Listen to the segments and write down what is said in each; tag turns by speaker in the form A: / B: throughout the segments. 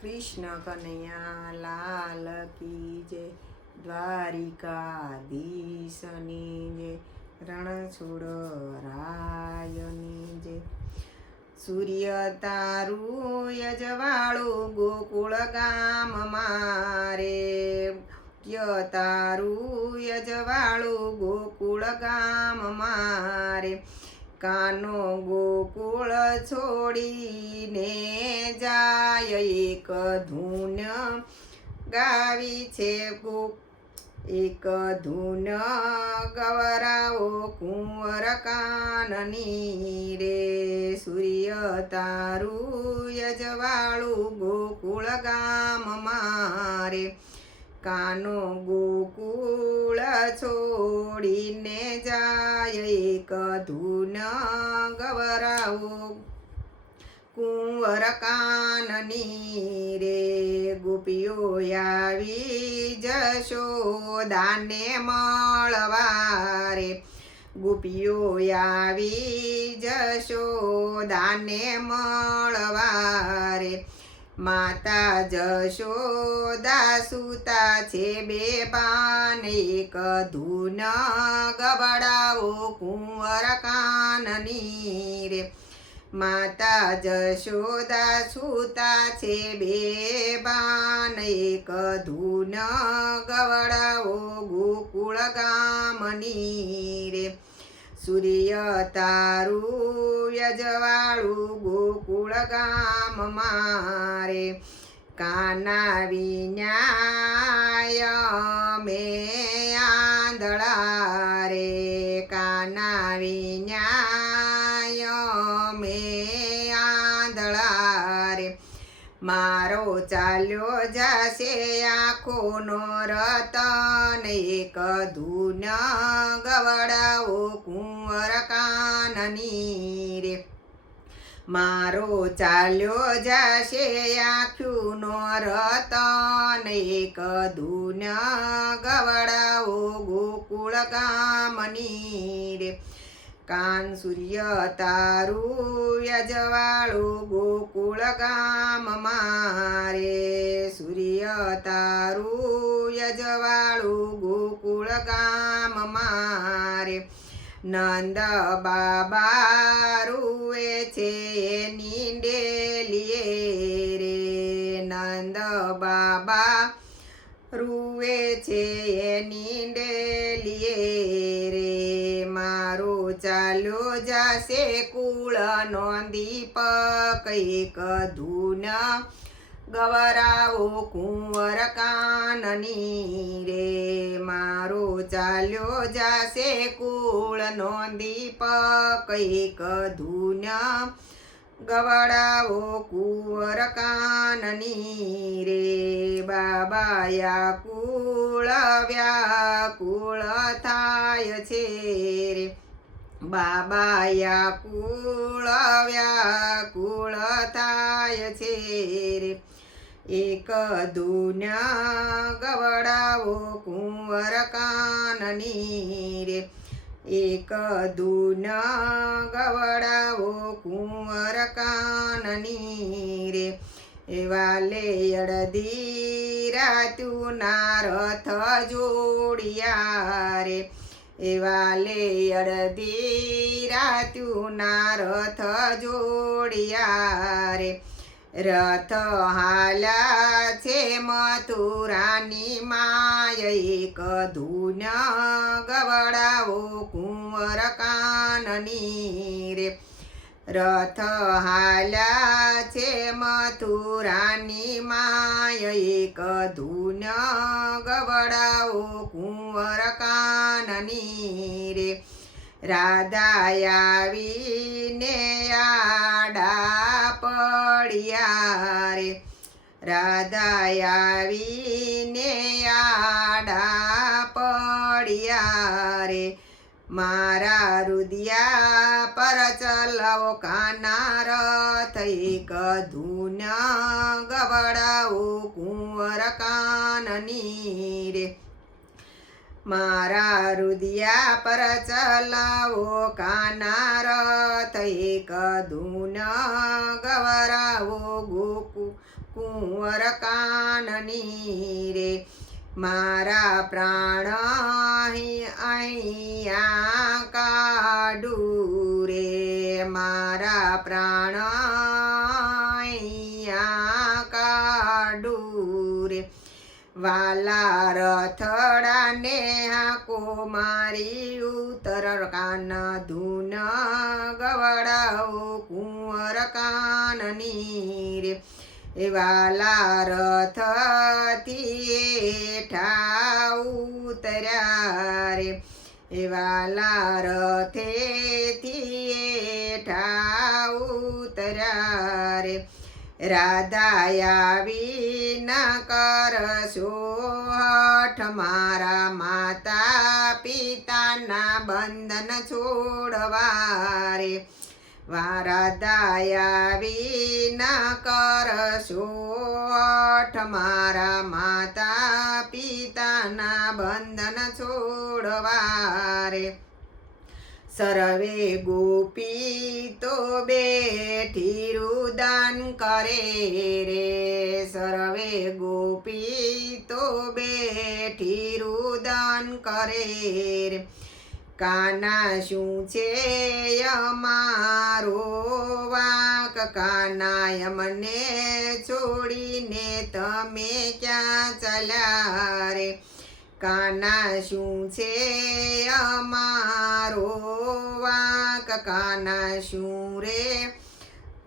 A: કૃષ્ણ કનૈયા લાલ કી જય દ્વારિકાધીશની જય, રણછોડ રાયની જય. સૂર્ય તારું યજવાળું ગોકુળ ગામ મારે. તારું યજવાળું ગોકુળ ગામ મારે. કાનો ગોકુળ છોડીને જાય એક ધૂન ગાવી છે ગો એક ધૂન ગવરાઓ કુંવર કાનની રે. સૂર્ય તારું યજવાળું ગોકુળ ગામ મારે કાનો ગોકુળ છોડીને જાય એક ધૂન ગવરાઓ. કુંવર કાનની રે ગોપીઓ આવી જશોદાને મળવારે. ગોપીઓ આવી જશોદાને મળવારે. માતા જશોદા સુતા છે બે પાન, એક ધૂન ગબડાવો કુંવર કાનની રે. માતા જશોદા સુતા છે બે બાન એક ધૂન ગવડાવો ગોકુળ ગામની રે. સૂર્ય તારું યજવાળું ગોકુળ ગામ મારે. કાના વિનાય મે આંધળા રે. કાના વિનાય મારો ચાલ્યો જશે આંખોનો રતન, એક ધૂન ગવડાવો કુંવર કાનની રે. મારો ચાલ્યો જશે આંખ્યુંનો રતન, એક ધૂન ગવડાવો ગોકુળ ગામની રે. કાન સૂર્ય તારું યજવાળું ગોકુળ ગામ મારે. સૂર્ય તારું યજવાળું ગોકુળ ગામ મારે. નંદ બાબા રૂએ છે નીંડેલીએ રે. નંદ બાબા રૂએ છે નીંડેલીએ ચાલ્યો જાશે કુળ નોંદી એક ધૂન. ગવરાઓ કુંવર કાનની રે. મારો ચાલ્યો જાશે કુળ નોંદી એક ધૂન. ગવડાઓ કુંવર કાનની રે. બાબાયા કુળ વ્યાકુળ થાય છે રે. બાબાયા કુળ વ્યાકુળ થાય છે રે. એક દુન્યા ગવડાવો કુંવર કાનની રે. એક દુન ગવડાવો કુંવર કાનની રે. એવાલે અડધી રાતું ના રથ જોડિયા રે. એવાલે અડધી રાતું રથ જોડિયા રે. રથ હાલા છે મથુરાની માય, એક ધૂન ગવડાવો કુંવર કાનની રે. રથ હાલા છે મથુરાની માય, એક ધૂન ગવડાઓ કુંવર કાનની રે. રાધા આવીને આડા પડ્યા રે. રાધા આવીને આડા પડ્યા રે. મારા રુદિયા પર ચલાવો કાનાર થઈ એક ધૂન ગવડાવો કુંવર કાનની રે મારા રુદિયા પર ચલાવો કાનાર થઈ એક ધૂન ગવરાવો ગોકુ કુંવર કાનની રે મારા પ્રાણ અહીંયા કાઢુ રે મારા પ્રાણ? કાઢુ રે. વાલા રથડાને હાકો મારી ઉતર કાન, ધૂન ગવડાઓ કુંવર કાનની રે. એ વાલા રથથી ઠા ઉતર્યા રે. એ વાલા રથેથી એઠા ઉતર્યા રે રાધાયા વિના કરશો હઠ મારા માતા પિતાના બંધન છોડવા રે વારાદાયા વિના કરશો મારા માતા પિતાના બંધન છોડવા રે સર્વે ગોપી તો બેઠી રુદાન કરે રે. સર્વે ગોપી તો બેઠી રુદાન કરે રે. કાના શું છે અમારો વાક કાના મને છોડીને તમે ક્યાં ચલા રે? કાના શું છે અમારો વાક કાના શું રે?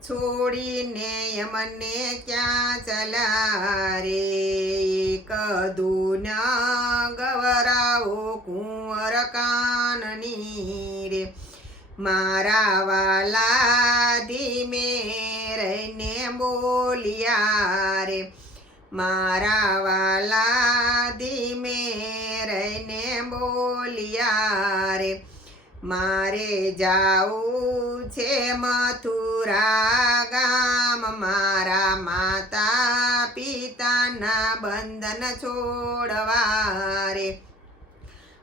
A: છોડીને યમને ક્યાં ચલા રે? કદું ગવરાવો કુંવર કાનની રે. મારા વાલા ધીમે રહીને બોલિયા રે. મારા વાલા ધીમે રહીને બોલિયા રે. મારે જાવું છે મથુરા ગામ મારા માતા પિતાના બંધન છોડવા રે.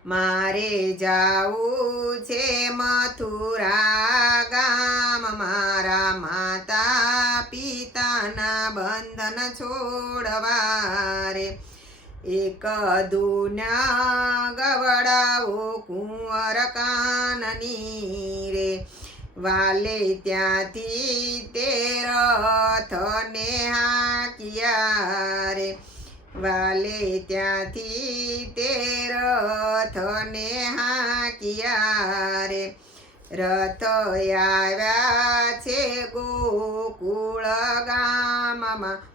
A: મારે જાવું છે મથુરા ગામ, મારા માતા પિતાના બંધન છોડવા રે. એક દુના ગવડાવો કુંવર કાનની રે. વાલે ત્યાંથી તે રથને હાકિયા રે. વાલે ત્યાંથી તે રથને હાકિયા રે. રથ આવ્યા છે ગોકુળ ગામમાં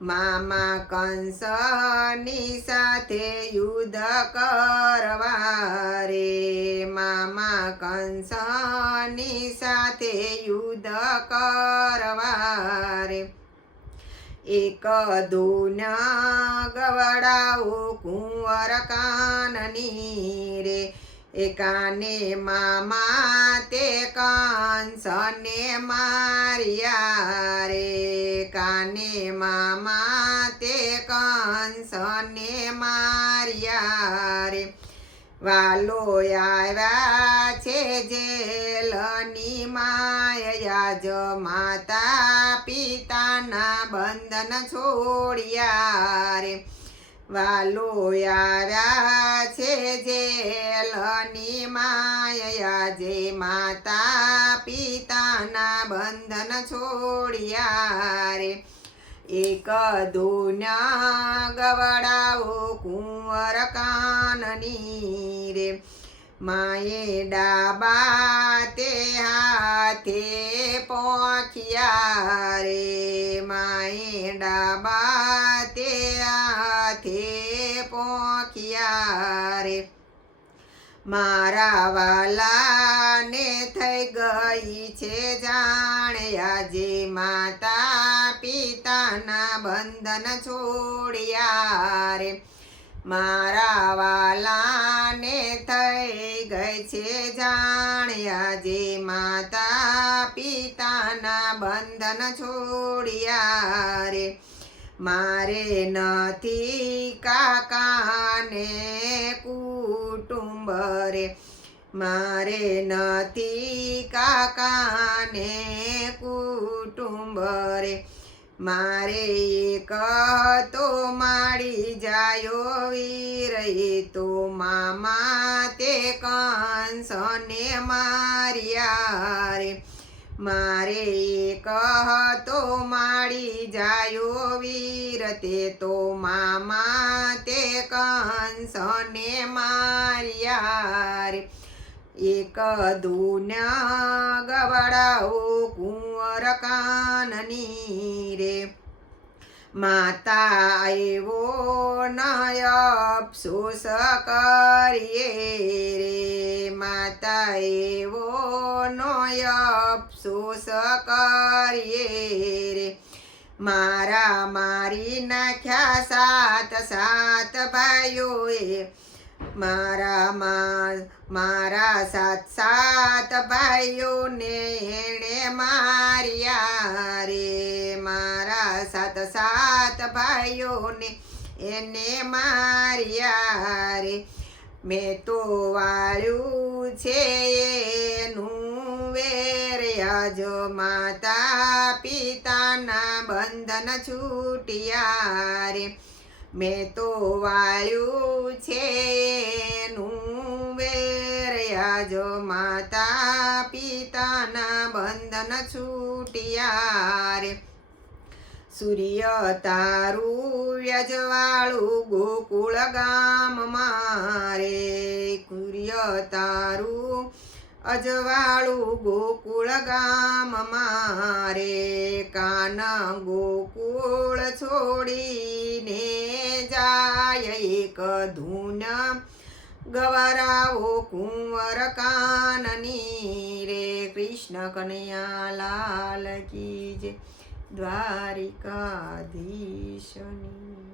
A: મામા કંસની સાથે યુદ્ધ કરવા રે મામા કંસની સાથે યુદ્ધ કરવા રે એક દૂન ગવડાઓ કુંવર કાનની રે. એ કાને મામા તે કંસને માર્યા રે? કાને મામા તે કંસને માર્યા રે? વાલો આવ્યા છે જેલની માયા જ માતા પિતાના બંધન છોડ્યા રે. વાલો આવ્યા છે જેલની માયા જે માતા પિતાના બંધન છોડ્યા રે. એક દુન્યા ગવડાવો કુંવર કાનની રે. માએ ડાબા તે હાથે પોખિયા રે. માએ ડાબા મારા વાલાને થઈ ગઈ છે જાણે. આજે માતા પિતાના બંધન છોડ્યા રે. મારા વાલાને થઈ ગઈ છે જાણ્યા જે માતા પિતાના બંધન છોડ્યા રે. મારે નથી કાકાને કુટુંબ રે. મારે નથી કાકાને કુટુંબ રે. મારે એક તો માડી જાયો વીર તો મામા તે કંસને માર્યા રે. મારે કહ તો માળી જાયો વીર, તે તો મામા તે કંસને માર્યા રે. એક દુન્યા ગવડાઓ કુંવર કાનની રે. માતા એવો નય અફસોસ કરીએ રે. માતા એવો નય અફસોસ કરીએ રે. મારા મારી નાખ્યા સાત સાત ભાઈઓએ મારા મારા સાત સાત ભાઈઓને એણે માર્યા રે. મારા સાત સાત ભાઈઓને એને માર્યા રે. મેં તો વાળ્યું છે એનું વેર, આજો માતા પિતાના બંધન છૂટ્યા રે. મેં તો વાળ્યું છે એનું વેર માતા પિતાના બંધન છૂટ્યા રે. સૂર્ય તારું યજવાળું ગોકુળ ગામ મારે સૂર્ય તારું અજવાળું ગોકુળ ગામ મારે. કાન ગોકુળ છોડીને જાય એક ધૂન. ગવરાવો કુંવર કાનની રે. કૃષ્ણ કનૈયા લાલ કી જય દ્વારિકાધીશની.